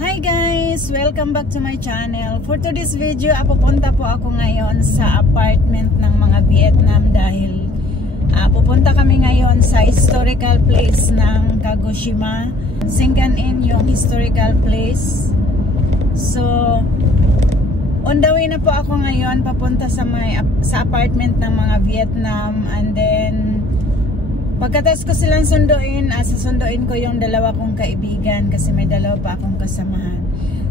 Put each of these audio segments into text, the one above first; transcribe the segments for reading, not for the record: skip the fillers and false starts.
Hi guys! Welcome back to my channel. For today's video, pupunta po ako ngayon sa apartment ng mga Vietnam dahil pupunta kami ngayon sa historical place ng Kagoshima. Singgan-in yung historical place. So, on the way na po ako ngayon papunta sa apartment ng mga Vietnam, and then pagkatapos ko silang sunduin, sasunduin ko yung dalawa kong kaibigan kasi may dalawa pa akong kasamahan.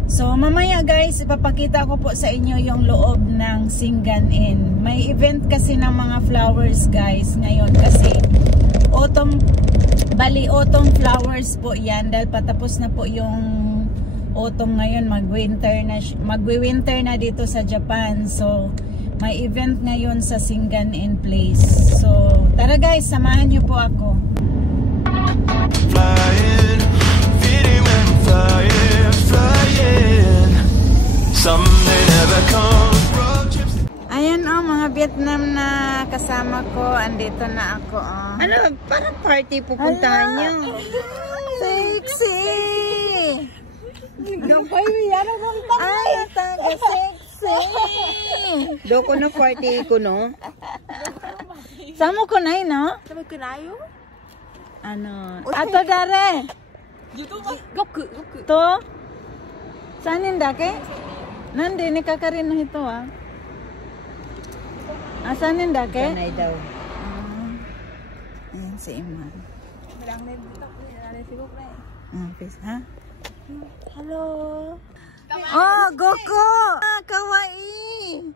So mamaya guys, ipapakita ko po sa inyo yung loob ng Singgan-in. May event kasi ng mga flowers guys ngayon kasi autumn flowers po yan dahil patapos na po yung autumn ngayon, magwi-winter na dito sa Japan. So may event ngayon sa Singgan-in place. So, tara guys, samahan niyo po ako. Flying, feeling when I'm flying. Someday never comes. Ayan mga Vietnam na kasama ko. Andito na ako. Ano, parang party pupuntahan niyo. Sexy! Ay, taga sexy. Doko na party ko, no? Samo ko na no? Samo ko na yun? Ano? Ato dare! Goku. To? Sanin dake? Nandi ni kakarin na ito Sanin dake? Sanay daw. Ayan si Iman. Ha? Hello. Oh, Goku! Kawaii!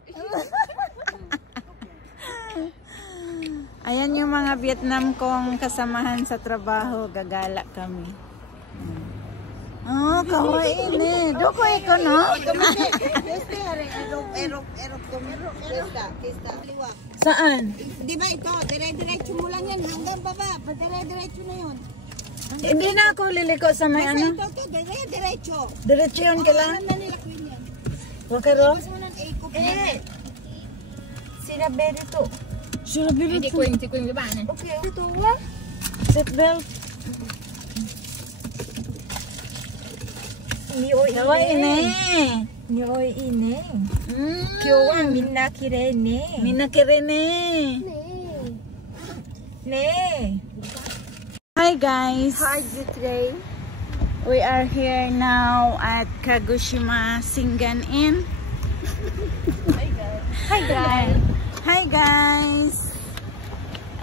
Ayan yung mga Vietnam kong kasamahan sa trabaho. Gagala kami. Oh, kawaii ne. Doko iko, no? Saan? Di ba ito? Dire-diretso mo lang yan. Hanggang baba. Dire-diretso na yun. Hindi na ako liliko sa may ano. Ito, dire-diretso. Diretso yun kailangan. Ano nila queen yan? Wakaro? Sinabi dito. Sinabi Hindi dito. ko yung iba na. Okay, ito wa? Seatbelt. Kawaii ne. Nyoy ine. 今日 Mm. はみんな綺麗ね。 Minakire ne. ねえ。 Hi guys. Hi today. We are here now at Kagoshima Singgan-in. Hi guys. Hi guys.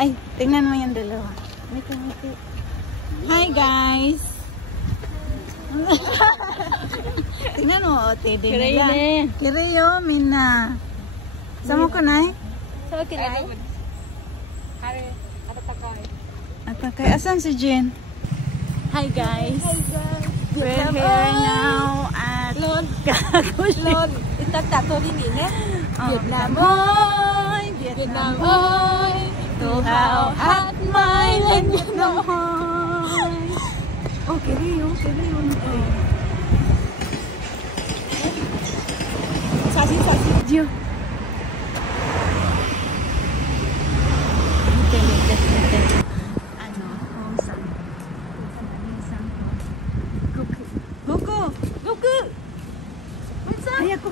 Ay, tingnan mo yung dalawa. Miti. Hi guys. Tingnan mo, Tede nila. Kireyo, Mina. Sama ko na eh. So kinai. Atakay, asan si Jen? Hi guys. Hi guys. We're here now at Kagoshima. Itak to din ni Vietnam ơi, Vietnam ơi, tự hào hát mãi lên Vietnam ơi. cái riêu. 사진. Chưa. Ano, Hosan. Goku. Hayako.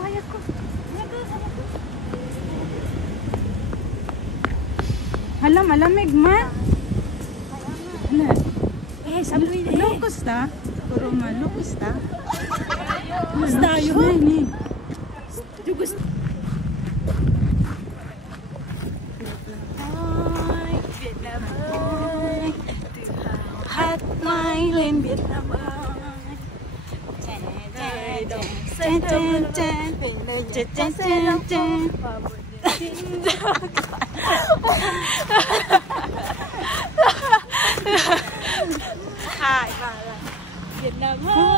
Hala, malamig man. Hala. sabi ni. Locust Puro malocust Mas dayo na ni. Vietnam ơi, tự hào hát mãi lên Vietnam ơi. Vietnam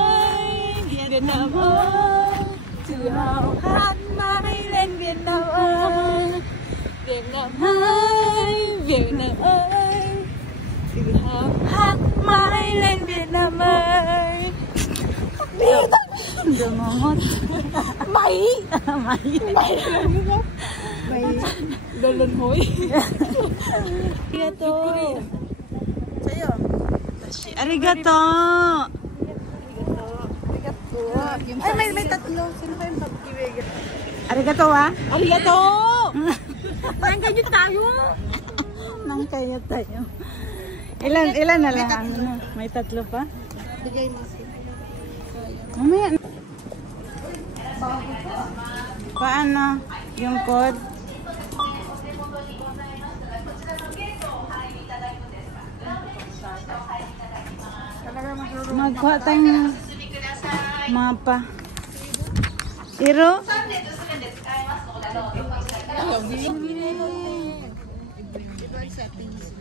ơi, Vietnam ơi, tự hào hát mãi lên Vietnam ơi. Vietnam ơi, Vietnam ơi, tự hào hát mãi lên Vietnam ơi. Dumongot. Mày đơn lần hối. Arigato. Sa'yo. Arigato. Ay, may tatlo. Sino ba yung pagkiwig? Arigato wa? Arigato! Nang ganyan tayo. Nang kayo tayo. Ilan na lang? Ano? May tatlo pa? Bigay mo siya. Mamaya. Paano? Yung code? Magkuha tayong mapa. Iro?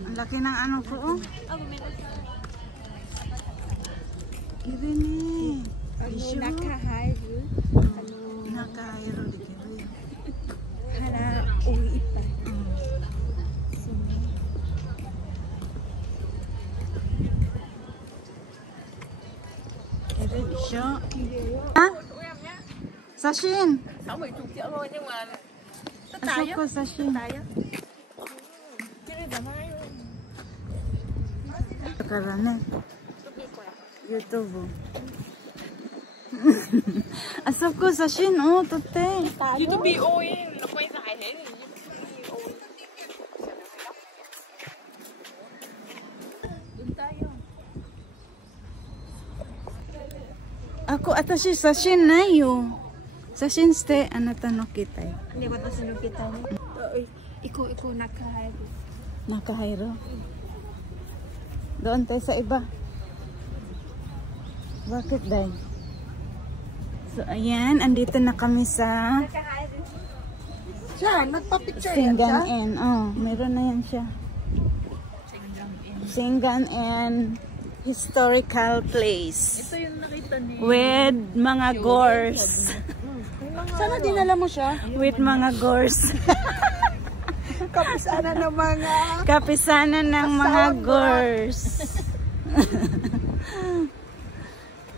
Ang laki ng ano ko, oh. Kiri ni. Nakahayro. Nakahayro di kiri. Hala, uwi pa. Kiri siya. Ha? Sashin. Sao mày chụp chợ thôi nhưng mà tất Asok ko sashin. tayo. Kiri ba mai? Karane. YouTube. Asok ko sashin, oh, tote. YouTube BO ấy, nó quay dài thế thì Ako atashi sashin na yo. Sashin ste anata no kita. Hindi ba ito sinong kita mo? Iko nakahayro. Nakahayro. Doon tayo sa iba. Bakit day? So ayan, andito na kami sa Siya, nagpa-picture yan Singan siya. N. Oh, meron na yan siya. Singan N historical place. Ito yung nakita ni... With mga gores. Sana dinala mo siya? With mga gores. Kapisana ng mga... Kapisanan ng mga gores.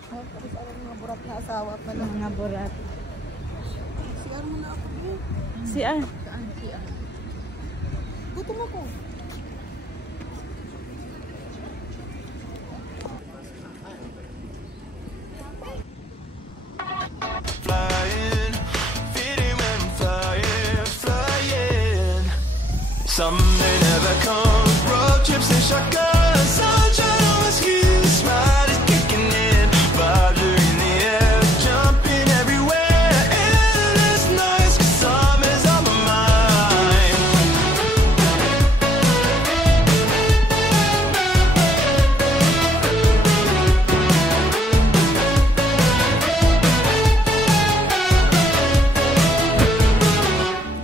Kapisana ng mga burat na asawa pala. Mga burat. Siyan mo na ako. CR. Gutom ako. Flying, feeling when I'm flying, flying. Someday never comes. Road trips and shotguns, sunshine on my skin, smile is kicking in, vibes are in the air, jumping everywhere. Endless nights, 'cause summer's on my mind.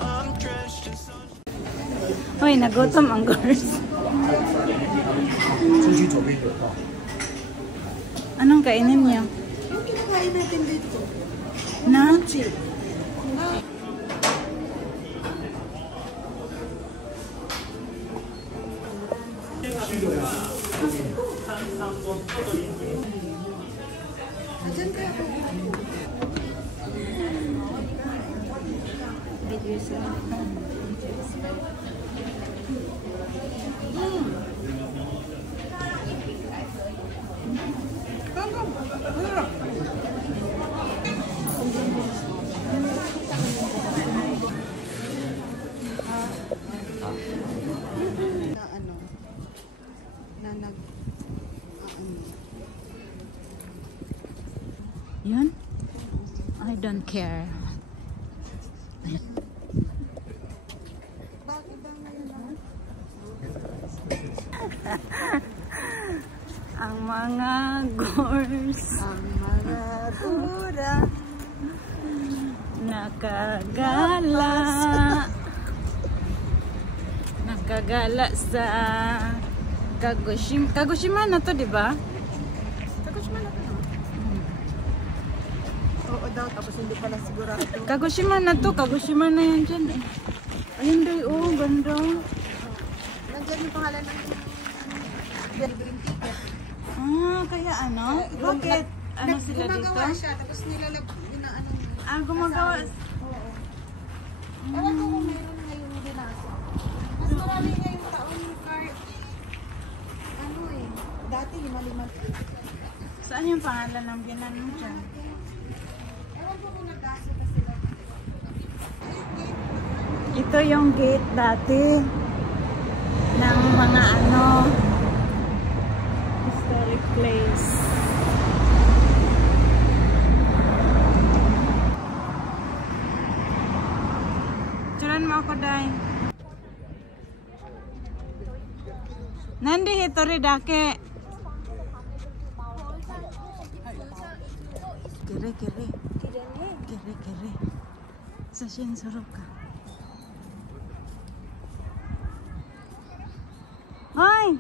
I'm drenched in sunshine. Hoy, nagutom ang gores. Anong kainin niyo? Yung kinakain natin dito. Na? Diyan ka ako. Na ano, na nag, Yun? I don't care. bakit ba ngayon na? Ang mga gores Ang mga dura. nakagala. Nakagala sa Kagoshima. Kagoshima na to, di ba? Tapos man ako. Oo daw, tapos hindi pala sigurado. Kagoshima na to. Kagoshima na yan dyan. Ayun day, oh, ganda. Nandiyan yung pangalan ng green ticket. Ah, kaya ano? Bakit? Ano sila dito? Gumagawa siya, tapos ano. Ah, gumagawa. Oo. Ewan ko kung meron ngayon din ako. Mas marami ngayong taon yung car. Ano eh, dati 5-5. Saan yung pangalan ng binan mo dyan? Ewan ko kung nag-gaso na sila. Ito yung gate dati ng mga historic place. Turan mo ako, Day. Nandi hitori dake. Kiri. Sashin suruh ka. Hoy!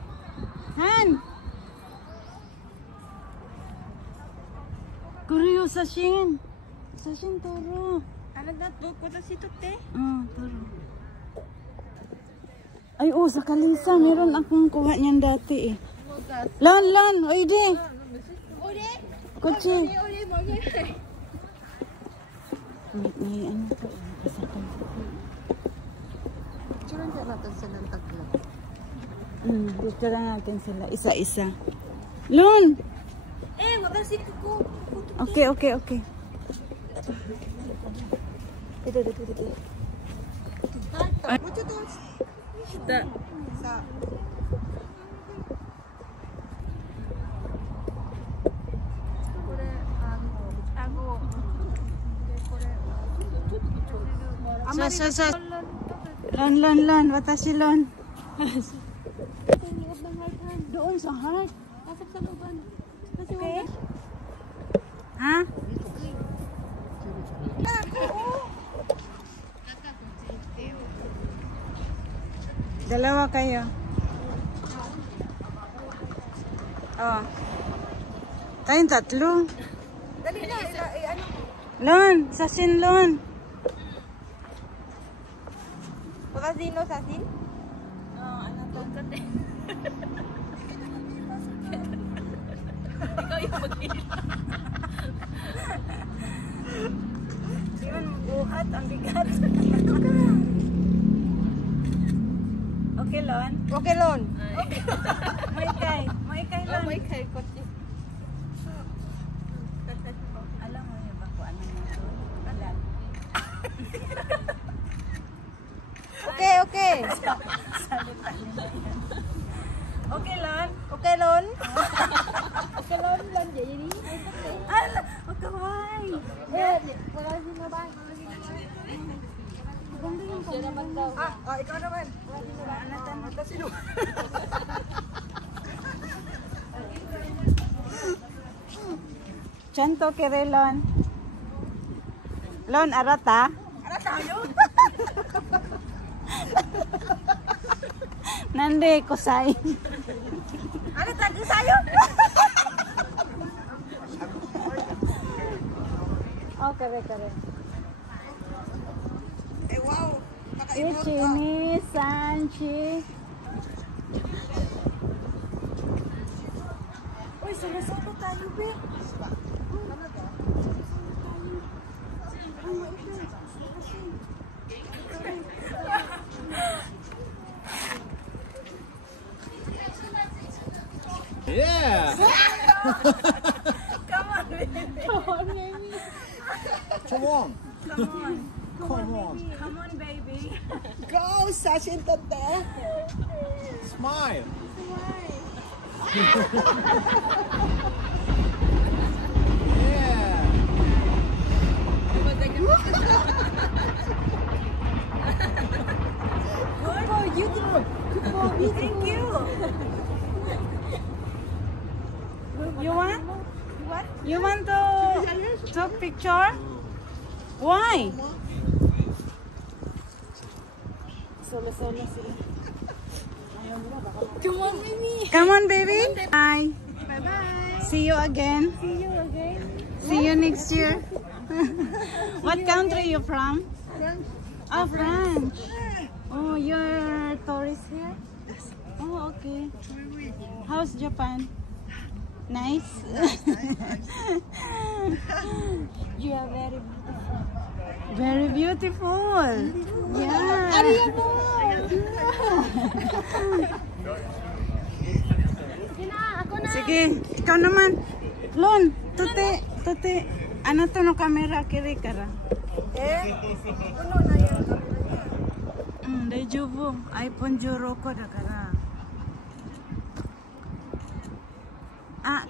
Han! Kuriyo Sashin. Sashin toro. Ano na to? Kuta si Tute? Toro. Ay, sa Kalisa. Meron akong kuha niyan dati eh. Lan! Oy, di! Uli! Kutsi. Uli mo niya. May ano to. Picturean ka natin silang tatlo. Dito lang natin sila. Isa-isa. Lon! Wag si Kuko. Okay. Dito. Mucho to. Sa. Sa. Lon. Watashi Lon. Doon sa heart. Pasok sa looban. Okay. Ha? Dalawa kayo. Tayong tatlo. Dali na. Ano? Lon, Sashin Lon. Wala sino sa sin? Ano to? Ikaw yung mag-iit. Di man magbuhat ang bigat. Okay, Lon. Okay, Lon. Maikay Lon. May kay kotse. Alam mo niya ba kung ano mo? Alam. Okay. Salita nila yan. Okay, Lon. Okay, Lon. Okay, Lon. Lon, jadi. Ala, magkaway. Wala sino ba? Maganda yung kamera. Ikaw naman. Wala sino ba? Wala sino. Chanto kere Lon. Lon, arata? Ano tayo? Nande, kusay. Ano tayo sa'yo? Kere. Wow. Ichini, Sanchi. Uy, sumasama tayo, be. Yeah. Come on, baby. Come on. Come on, baby. Go, Sashin Tete. Smile. Yeah. Good boy, beautiful. Good boy, Thank you. You want? What? You want to take picture? Why? Solo sila. Come on, baby. Come on, baby. Bye. Bye-bye. See you again. See you again. See you next year. What country you from? France. Oh, France. Oh, you're a tourist here? Oh, okay. How's Japan? Nice. You are very beautiful. Yeah. Sige, ikaw naman. Lon, tuti. Ano to no camera kiri kara? Puno na yung camera niya. Daijoubu. iPhone Juro ko da kara.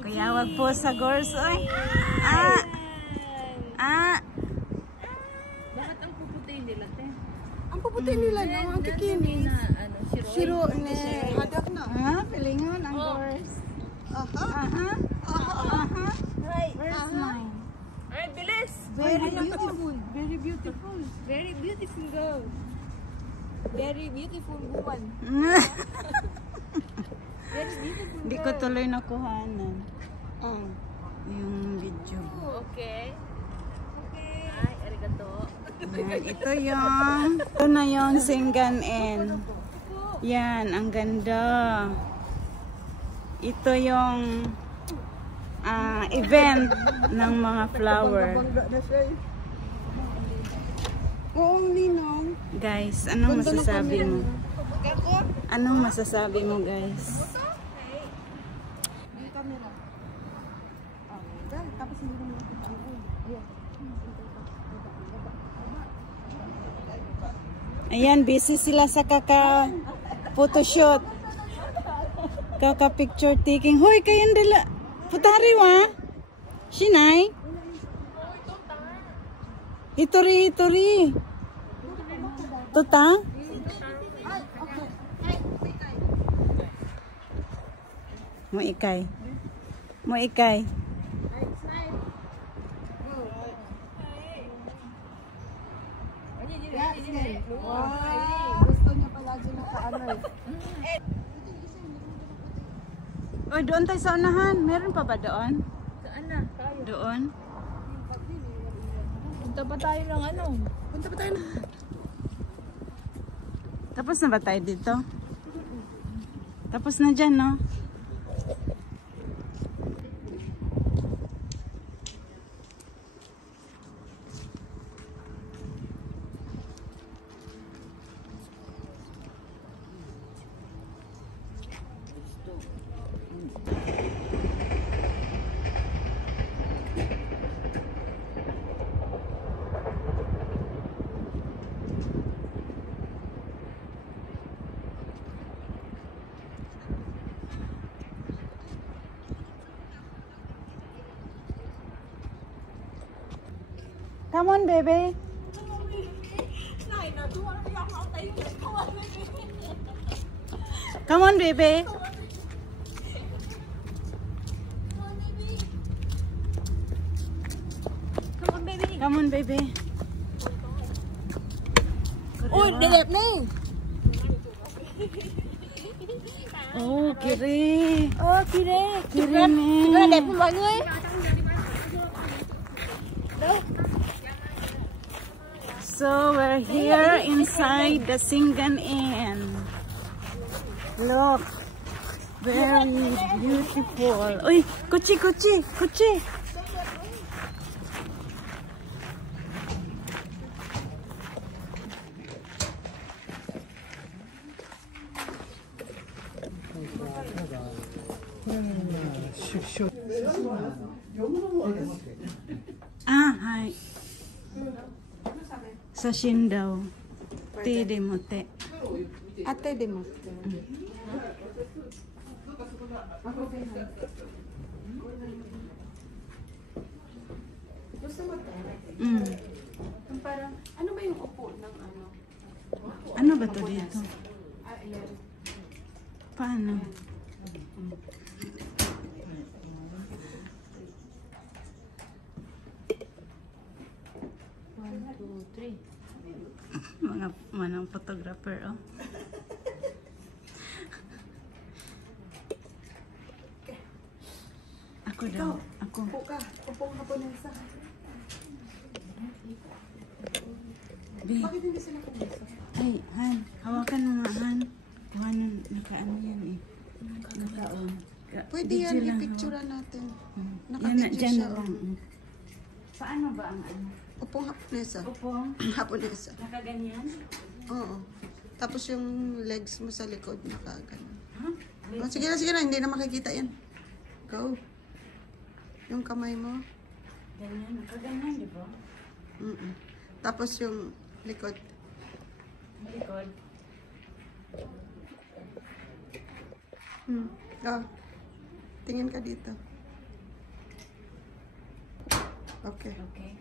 Kaya wag po sa girls oy. Bakit ang puputin nila, te? Ang puputi nila no, ang kikinis. Na, ano, Shiro ne, hadak na. Pilingon ang girls. Where's mine? Alright, bilis! Very beautiful. Very beautiful. Very beautiful girl. Very beautiful woman. Very beautiful Hindi ko tuloy nakuhanan. Yung video. Okay. Okay. Ay, arigato. Yan, ito na yung Singan N. Yan, ang ganda. Ito yung event ng mga flower. Oo, ninong. Guys, anong masasabi mo? Anong masasabi mo, guys? Yung camera. Tapos hindi naman Ayan, busy sila sa kaka-photoshoot. Kaka-picture taking. Hoy, kayong dala. Putari wa? Shinay? Itori. Tuta? Mo ikay. gusto niya palagi nakaano eh. Oy, doon tayo sa unahan. Meron pa ba doon? Saan na? Tayo. Doon? Punta pa tayo ng ano? Punta pa tayo na. Tapos na ba tayo dito? Tapos na dyan, no? Come on, baby. Come on, baby. Come on, baby. Uy, dilip na eh. Oh, kiri. Oh, kire. Kiri ni. Đẹp không mọi người? So we're here inside the Singan Inn. Look, very beautiful. Uy, kuchi. Hi. Sashin daw. Te de mote. Ate de mo. Gusto mo ito? Parang, ano ba yung upo ng ano? Ano ba to dito? Paano? Mga manang photographer, oh. Ako daw. Ako. Upo ka. Upo ka po ng isa. Babe. Bakit hindi sila kumisa? Ay, Han. Hawakan mo nga, Han. Hawakan. Nakaano yan eh. Nakaon. Pwede yan, i-picturean natin. Yan na, Naka-picture dyan siya. na lang. Paano ba ang ano? Upong hapunesa. Upong? Hapunesa. Nakaganyan? Oo. Tapos yung legs mo sa likod, nakaganyan. Huh? Oh, sige na, hindi na makikita yan. Go. Yung kamay mo. Ganyan, nakaganyan, di ba? Tapos yung likod. Malikod. Oh. Tingin ka dito. Okay. Okay.